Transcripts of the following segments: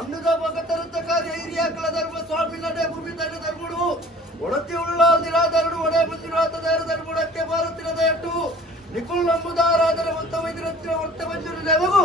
ಅನ್ನದ ಭಗತರಂತ ಕಾರ್ಯ ಹಿರಿಯಾಕಲ ಧರ್ಮ ಸ್ವಾಮಿ ನಡೆ ಭೂಮಿ ತಡೆ ಧರ್ಮಡು ಒಡತಿಯುಳ್ಳ ನಿರಾಧರಡು ಒಡೆ ಮಂಜುನಾಥ ಧರ್ಮಕ್ಕೆ ಭಾರತಿನ ದಯಟ್ಟು ನಿಕುಲ್ ನಂಬುದಾರಾಧನ ಮಂತ ವೈದ್ಯರತ್ತಿನ ವರ್ತ ಮಂಜುರು ದೇವಗು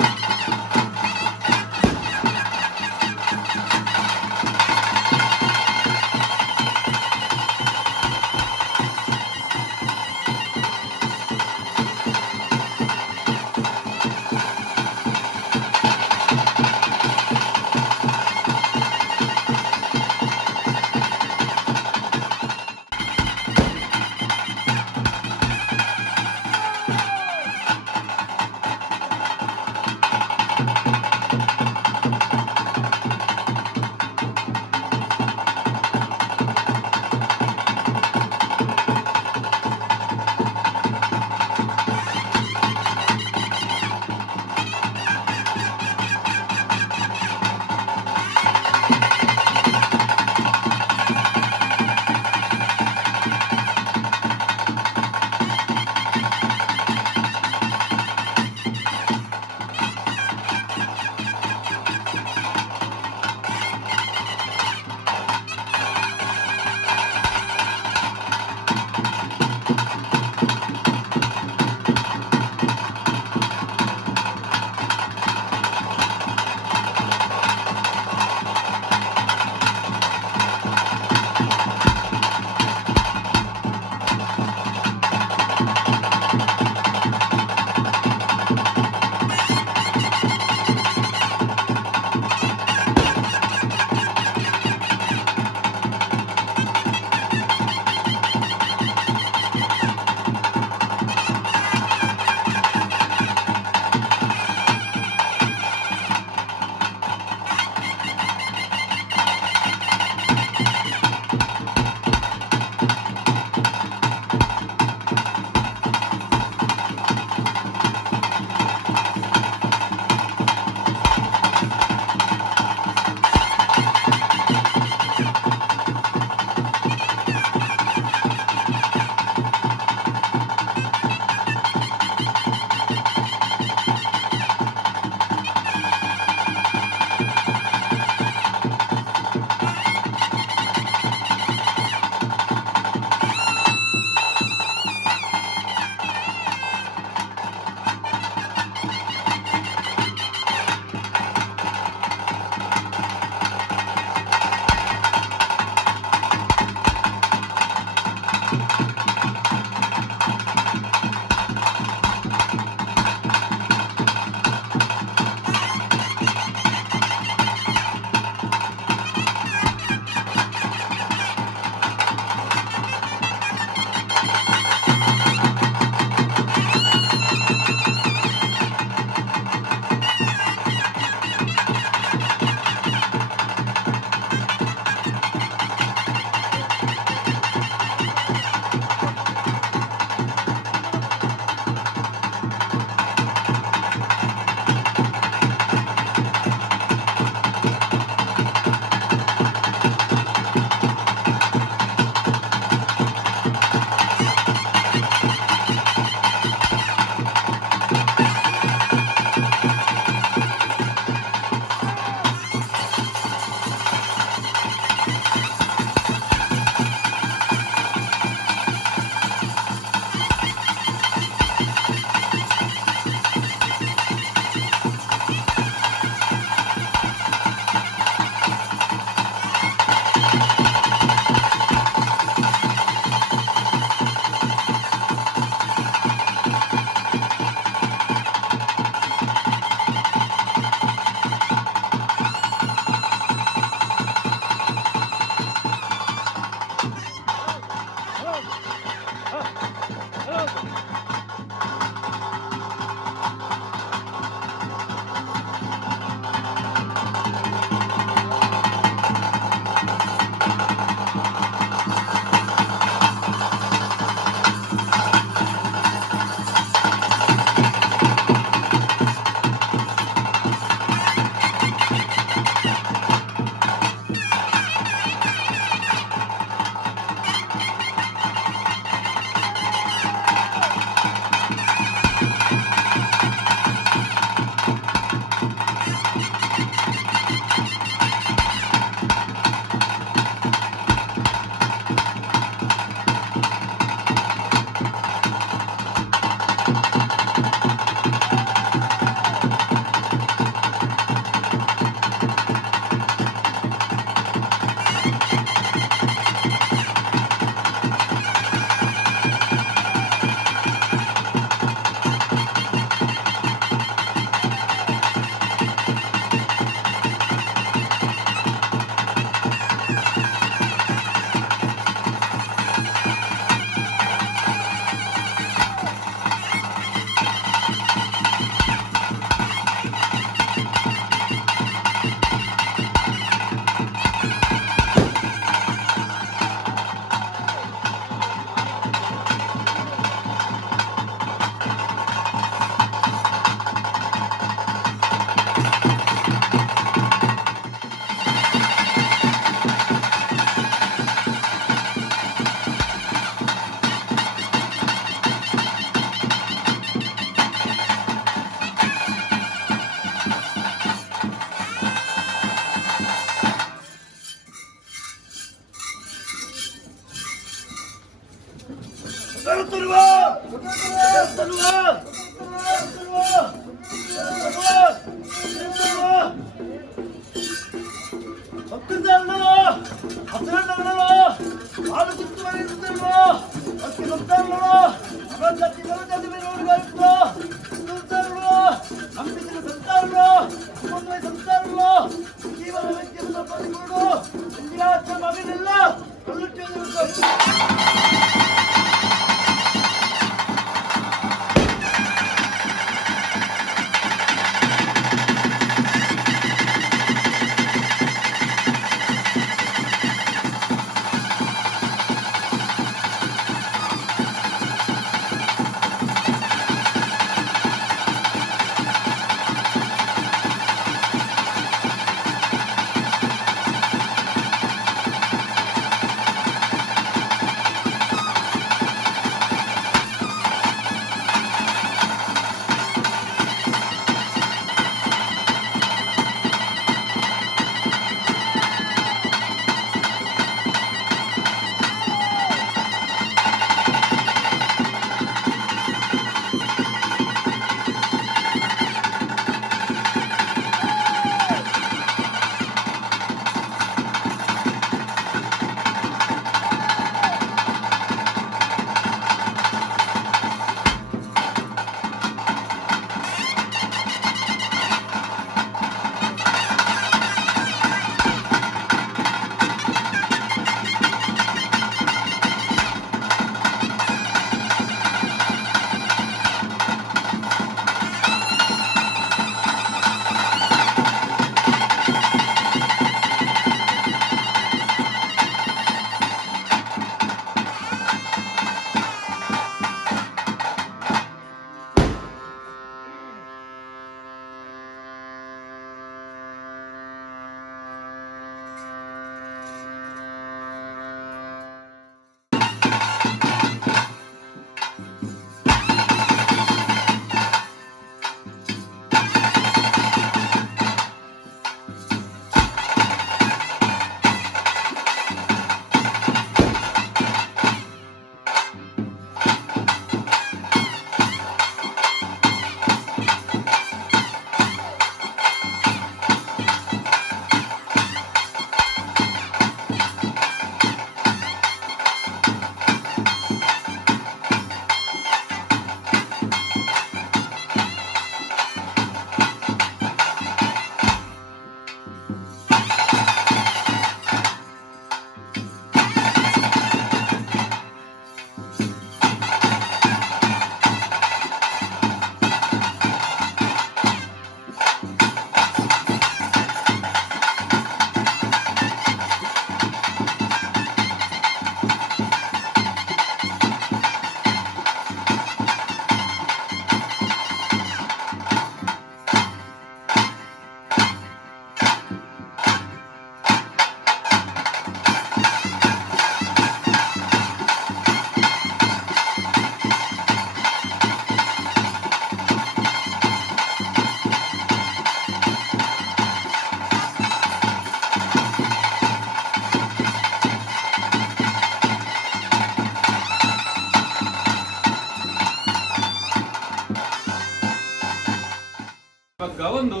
ಒಂದು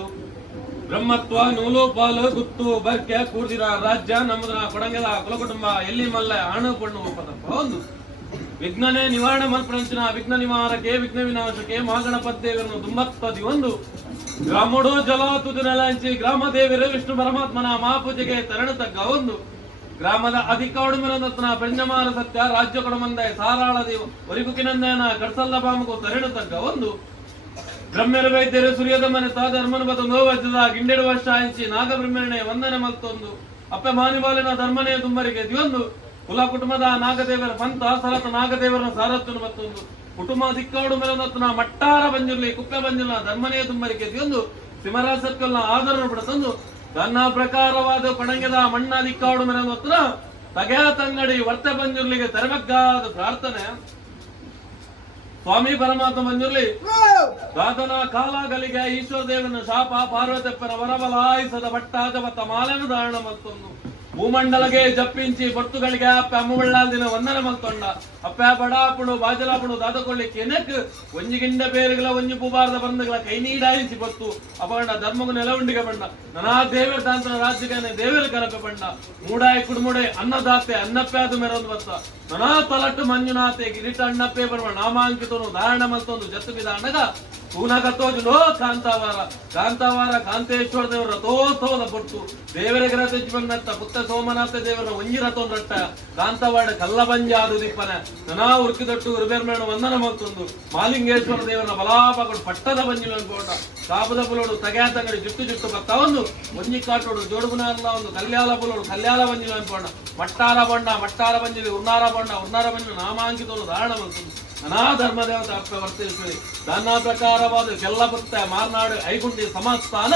ಬ್ರಹ್ಮತ್ವ ನೂಲು ಪಾಲು ಗುತ್ತು ಬರ್ಕೆ ಕೂಡಿರ ರಾಜ್ಯ ನಮ್ಮದನ ಕೊಡಂಗೆದ ಕುಲಕುಟುಂಬ ಎಲ್ಲಿ ಮಲ್ಲ ಹಣ್ಣು ಪಣ್ಣು ಪದಪ್ಪ ಒಂದು ವಿಘ್ನನೇ ನಿವಾರಣೆ ಮಲ್ಪಂಚಿನ ವಿಘ್ನ ನಿವಾರಕ್ಕೆ ವಿಘ್ನ ವಿನಾಶಕ್ಕೆ ಮಹಾಗಣಪತಿ ದೇವರನ್ನು ದುಂಬತ್ತದಿ ಒಂದು ಗ್ರಾಮಡು ಜಲ ತುದು ನೆಲಂಚಿ ಗ್ರಾಮ ದೇವರ ವಿಷ್ಣು ಪರಮಾತ್ಮನ ಮಹಾಪೂಜೆಗೆ ತರಣ ತಗ್ಗ ಒಂದು ಗ್ರಾಮದ ಅಧಿಕಾಡು ಮಿರನತ್ನ ಪಂಚಮಾರ ಸತ್ಯ ರಾಜ್ಯ ಕೊಡಮಂದೆ ಸಾರಾಳ ದೇವ ಒರಿಗುಕಿನಂದನ ಕಡ್ಸಲ್ಲ ಬಾಮಗೂ ತರಣ ತಗ್ಗ ಒಂದು ಬ್ರಹ್ಮರ ವೈದ್ಯರು ಸೂರ್ಯದ ಮನೆ ಧರ್ಮನ ಬದ ನೋವಜ್ಜದ ಗಿಂಡೆಡು ವರ್ಷ ಹಂಚಿ ನಾಗಬ್ರಹ್ಮಣೆ ವಂದನೆ ಮಲ್ತೊಂದು ಅಪ್ಪೆ ಮಾನಿಬಾಲಿನ ಧರ್ಮನೇ ತುಂಬರಿಗೆ ದಿಯೊಂದು ಕುಲ ಕುಟುಂಬದ ನಾಗದೇವರ ಪಂಥ ಸರತ ನಾಗದೇವರನ ಸಾರಥ್ಯನು ಮತ್ತೊಂದು ಕುಟುಂಬ ದಿಕ್ಕಾಡು ಮೆರನತ್ನ ಮಟ್ಟಾರ ಬಂಜುರ್ಲಿ ಕುಪ್ಪೆ ಬಂಜುನ ಧರ್ಮನೇ ತುಂಬರಿಗೆ ದಿಯೊಂದು ಸಿಮರಾಸತ್ಕಲ್ನ ಆದರಣ ಬಿಡತಂದು ತನ್ನ ಪ್ರಕಾರವಾದ ಕೊಣಂಗೆದ ಮಣ್ಣ ದಿಕ್ಕಾಡು ಮೆರನತ್ನ ತಗ್ಯಾ ತಂಗಡಿ ವರ್ತೆ ಬಂಜುರ್ಲಿಗೆ ತರಬಗ್ಗಾದ ಪ್ರಾರ್ಥನೆ ಸ್ವಾಮಿ ಪರಮಾತ್ಮ ಮಂಜುರ್ಲಿ ದಾದನ ಕಾಲಗಳಿಗೆ ಈಶ್ವರ ದೇವನ ಶಾಪ ಪಾರ್ವತಪ್ಪನ ವರಬಲಾಯಿಸದ ಭಟ್ಟಾಜವತ ಮಾಲೆನ ಧಾರಣ ಮತ್ತೊಂದು ಭೂಮಂಡಲಗೆ ಜಪ್ಪಿಂಚಿ ಬರ್ತುಗಳಿಗೆ ಅಪ್ಪ ಅಮ್ಮುಳ್ಳಾದಿನ ವಂದನೆ ಮಲ್ತೊಂಡ ಅಪ್ಪ ಬಡಾಪುಡು ಬಾಜಲಾಪುಡು ದಾದಕೊಳ್ಳಿಕ್ಕೆ ಎನಕ್ ಒಂಜಿಗಿಂಡ ಬೇರುಗಳ ಒಂಜಿ ಪೂಬಾರದ ಬಂಧಗಳ ಕೈ ನೀಡಾಯಿಸಿ ಬತ್ತು ಅಪಗಂಡ ಧರ್ಮಗು ನೆಲವುಂಡಿಗೆ ಬಂಡ ನನಾ ದೇವರ ತಾಂತ್ರ ರಾಜ್ಯಗಾನೆ ದೇವರ ಕಲಪೆ ಬಂಡ ಮೂಡಾಯಿ ಕುಡುಮುಡೆ ಅನ್ನದಾತೆ ಅನ್ನಪ್ಪೆ ಅದು ಮೆರೊಂದು ಬತ್ತ ನನಾ ತಲಟ್ಟು ಮಂಜುನಾಥೆ ಗಿರಿಟ ಅಣ್ಣಪ್ಪೆ ಬರುವ ನಾಮಾಂಕಿತನು ಧಾರಣ ಮಲ್ತೊಂದು ಜತ್ತು ಬಿದ ಅಣ್ಣಗ ಪೂನಗತ್ತೋಜುಲೋ ಕಾಂತಾವಾರ ಕಾಂತೇಶ್ವರ ದೇವರ ರಥೋತ್ಸವದ ಪೊಟ್ಟು ದೇವರ ಗ್ರಹ ತೆಜ್ಜಿ ಬಂದಟ್ಟ ಪುತ್ತ ಸೋಮನಾಥ ದೇವರ ಒಂಜಿ ರಥೊಂದಟ್ಟ ಕಾಂತವಾಡ ಕಲ್ಲಬಂಜ ಆದು ದಿಪ್ಪನ ನನಾ ಉರ್ಕಿದೊಟ್ಟು ಉರುಬೇರ್ಮೇಣ ವಂದನ ಮಲ್ತೊಂದು ಮಾಲಿಂಗೇಶ್ವರ ದೇವರ ಬಲಾಪಗಳು ಪಟ್ಟದ ಬಂಜಿನ ಅನ್ಕೊಂಡ ಕಾಪದ ಪುಲೋಡು ತಗ್ಯಾತಂಗಡಿ ಜುಟ್ಟು ಜುಟ್ಟು ಬತ್ತ ಒಂದು ಒಂಜಿ ಕಾಟೋಡು ಜೋಡುಗುನಾರ್ಲ ಒಂದು ಕಲ್ಯಾಲ ಪುಲೋಡು ಕಲ್ಯಾಲ ಬಂಜಿನ ಅನ್ಕೊಂಡ ಮಟ್ಟಾರ ಬಂಜಿಲಿ ಉನ್ನಾರ ಬಂಜು ನಾಮಾಂಕಿತರು ಧಾರಣ ಮಲ್ತೊಂದು ನನಾ ಧರ್ಮ ದೇವತೆ ಅಪ್ಪ ವರ್ತಿಸುವೆ ನಾನಾ ಪ್ರಕಾರವಾದ ಕೆಲ್ಲಪುತ್ತ ಮಾರ್ನಾಡು ಐಗುಂಡಿ ಸಮಸ್ಥಾನ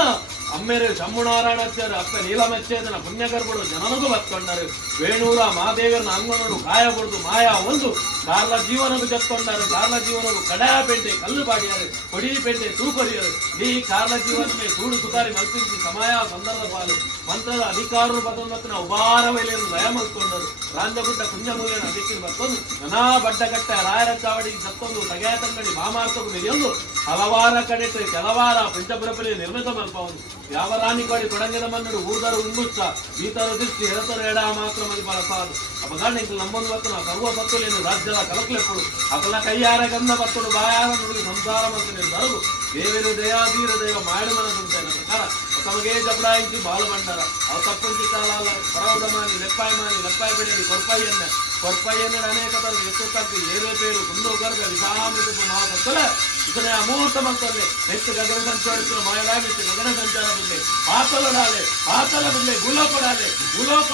ಅಮ್ಮೆರೆ ಶಂಭುನಾರಾಯಣಾಚಾರ್ಯ ಅಪ್ಪ ನೀಲಮೆಚ್ಚೇದನ ಪುಣ್ಯಗರ್ಭರು ಜನನಗೂ ಬತ್ಕೊಂಡರು ವೇಣೂರ ಮಾದೇವರನ್ನ ಅಂಗನೋಡು ಕಾಯಬಾರದು ಮಾಯಾ ಒಂದು ಕಾರ್ಲ ಜೀವನಗೂ ಜತ್ಕೊಂಡರು ಕಾರ್ಲ ಜೀವನಗೂ ಕಡಾಯ ಪೇಂಟೆ ಕಲ್ಲು ಬಾಡಿಯಾರು ಕೊಡಿ ಪೇಂಟೆ ತೂಪರಿಯರು ಈ ಕಾರ್ಲ ಜೀವನವೇ ಸೂಡು ಸುತಾರಿ ಮಲ್ಪಿಸಿ ಸಮಯ ಸಂದರ್ಭ ಪಾಲು ಮಂತ್ರದ ಅಧಿಕಾರರು ಬದಲತ್ತಿನ ಉಬಾರ ವೇಲೆಯನ್ನು ದಯ ಮಲ್ಕೊಂಡರು ರಾಂಜಗುಡ್ಡ ಕುಂಜಮೂಲಿನ ದಿಕ್ಕಿನ ಬರ್ತೊಂದು ನನಾ ಬಡ್ಡಗಟ್ಟ ರಾಯರ ಚಾವಡಿಗೆ ಸತ್ತೊಂದು ತಗ್ಯಾಯ ತಂಗಡಿ ಮಾಮಾರ್ತಕು ಬೆಳೆಯೊಂದು ಹಲವಾರ ಕಡೆಟ್ಟು ಕೆಲವಾರ ಪಂಚಪುರಪಲ್ಲಿ ನಿರ್ಮಿತ ಮಲ್ಪವನು ಯಾವ ರಾಣಿ ಕೊಡಿ ಕೊಡಂಗದ ಮನ್ನಡು ಊದರು ಉಂಗುಚ್ಚ ಈತರ ದೃಷ್ಟಿ ಹೆರತರ ಎಡ ಮಾತ್ರ ಮಲ್ಪರ ಸಾದು ಅಪಗಾಣ ಇಂಕಲು ನಮ್ಮೊಂದು ಬತ್ತನ ಸರ್ವ ಸತ್ತುಲೇನು ರಾಜ್ಯದ ಕಲಕ್ಲೆಪ್ಪಡು ಅಕಲ ಕೈಯಾರ ಗಂಧ ಬತ್ತಡು ಬಾಯಾರ ನುಡಿದು ಸಂಸಾರ ಮಂತ್ರ ಬರದು ದೇವರು ದಯಾಧೀರ ದೇವ ಮಾಡುಮನ ದುಂಟೆನ ಪ್ರಕಾರ ತಮಗೆ ಜಬಡಾಯಿಸಿ ಬಾಲು ಬಂಡಾರ ಅವು ತಪ್ಪಂಚಿ ಕಾಲ ಪರವದ ಮಾನಿ ಲೆಪ್ಪಾಯಿ ಬೆಳೆಯಲಿ ಕೊರ್ಪಯ್ಯನ್ನ ಅನೇಕ ತರದ ಎತ್ತುತ್ತಾಗಿ ಏರೇ ಬೇರು ಕುಂದೋಗರ್ಗ ವಿಷಾಮೃತ ಮಹಾಭಕ್ತಲ ಇದನ್ನೇ ಅಮೂರ್ತ ಮಂತ್ರಲ್ಲೇ ಹೆಚ್ಚು ಗಗನ ಸಂಚಾರಿಸುವ ಮಾಯಲಾಗಿ ಗಗನ ಸಂಚಾರ ಬಿಡ್ಲೆ ಪಾತಲ ಬಿಡ್ಲೆ ಭೂಲೋಕ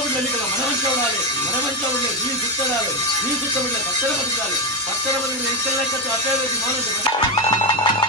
ಬಿಡ್ಲೆ ಮನವಂಚ ಬಿಡ್ಲೆ ನೀ ಸುತ್ತ ಬಿಡ್ಲೆ ಪತ್ತರ ಬದಿಲೆ ಎಂತೆಲ್ಲ ಕತ್ತು ಅಪೇವೇದಿ ಮಾನಸ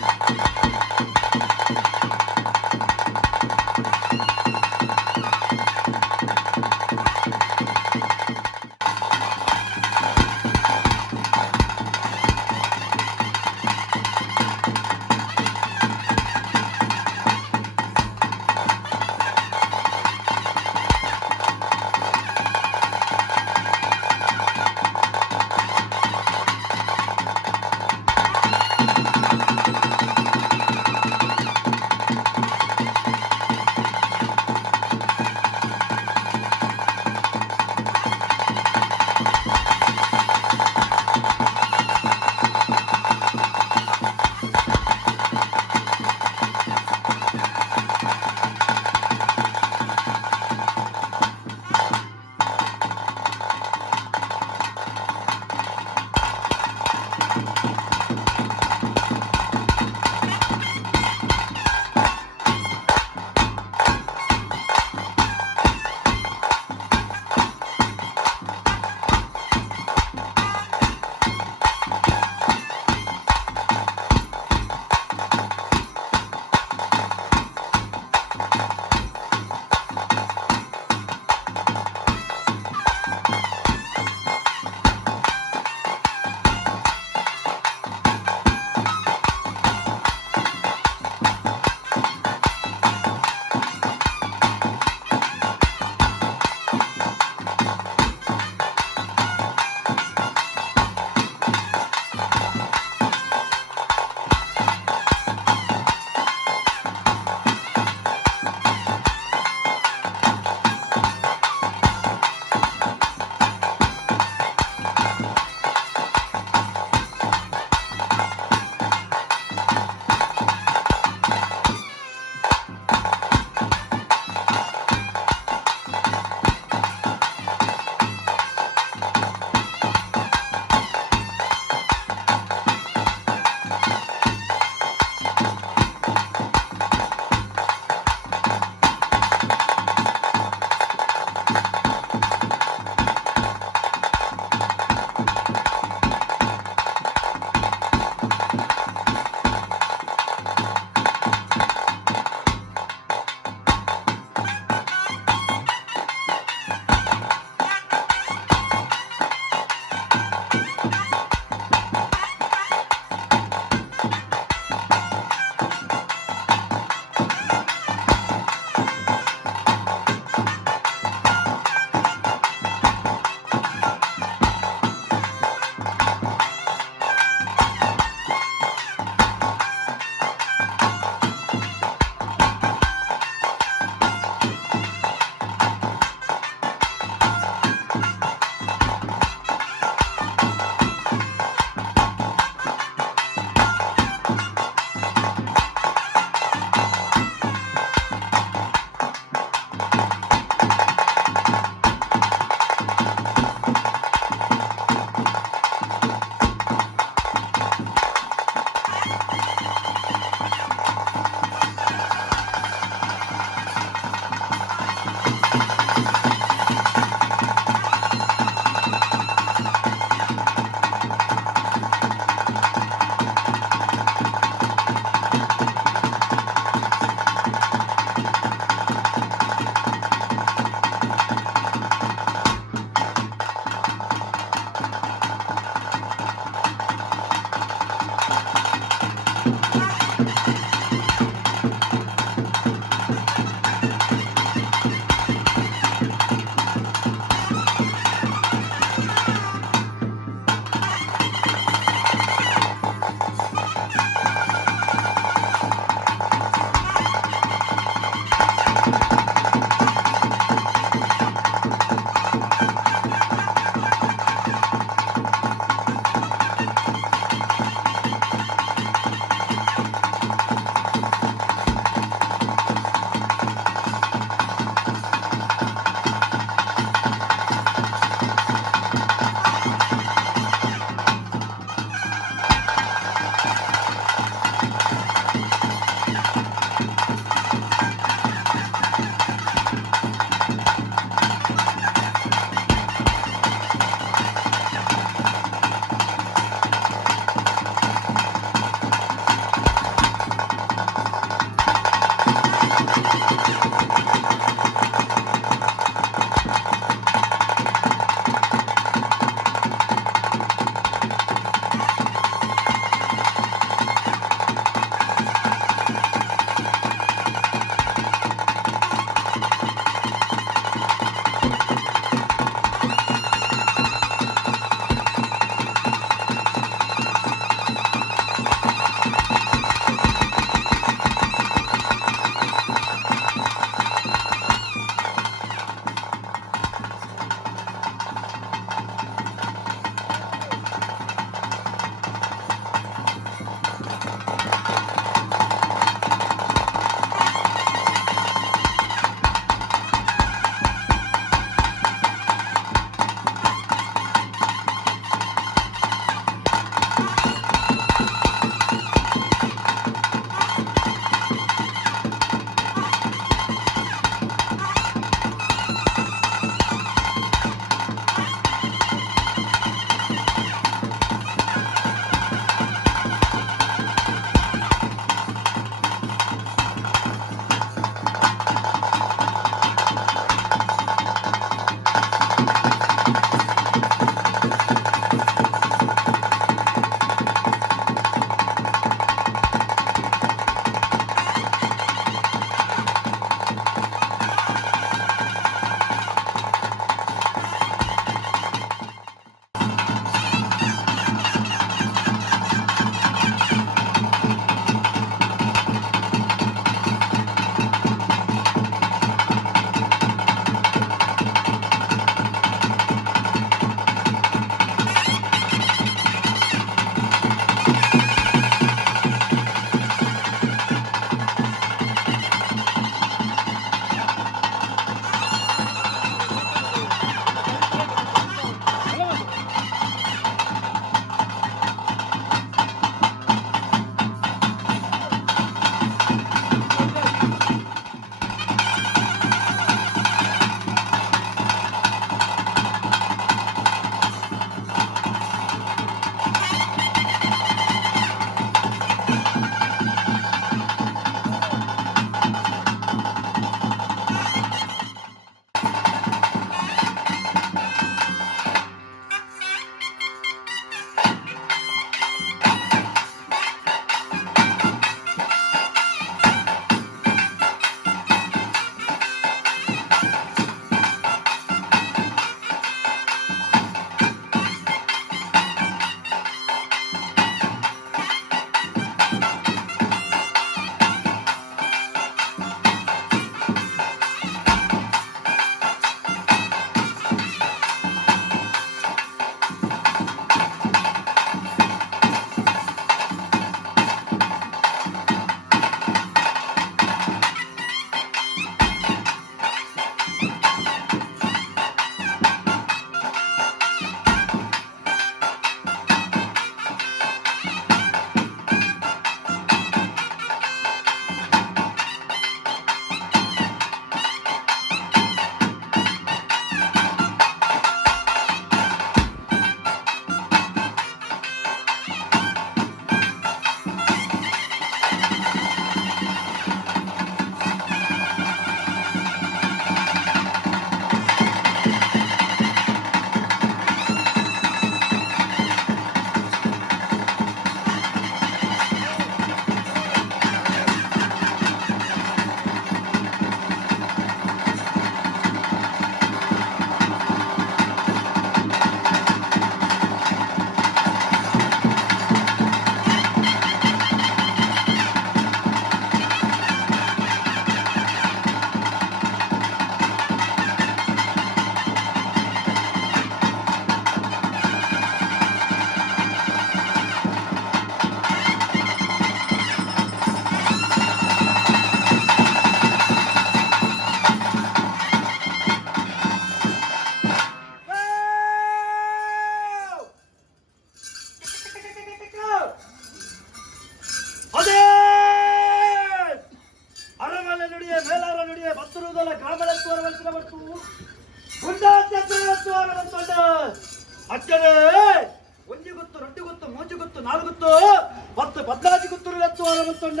ಮುತ್ತೊಂಡ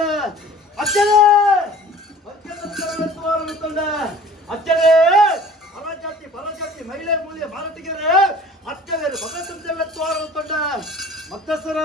ಅಚ್ಚರೇ ಮುತ್ತೊಂಡ ಅಚ್ಚರೇ ಅರಜಾತಿ ಪರಜಾತಿ ಮಹಿಳೆ ಮೂಲ್ಯ ಭಾರತೀಯರೇ ಅಚ್ಚವೇರು ಭಗವಂತಲ್ಲ ತೋರ ಮುತ್ತೊಂಡ ಮತ್ತಸರ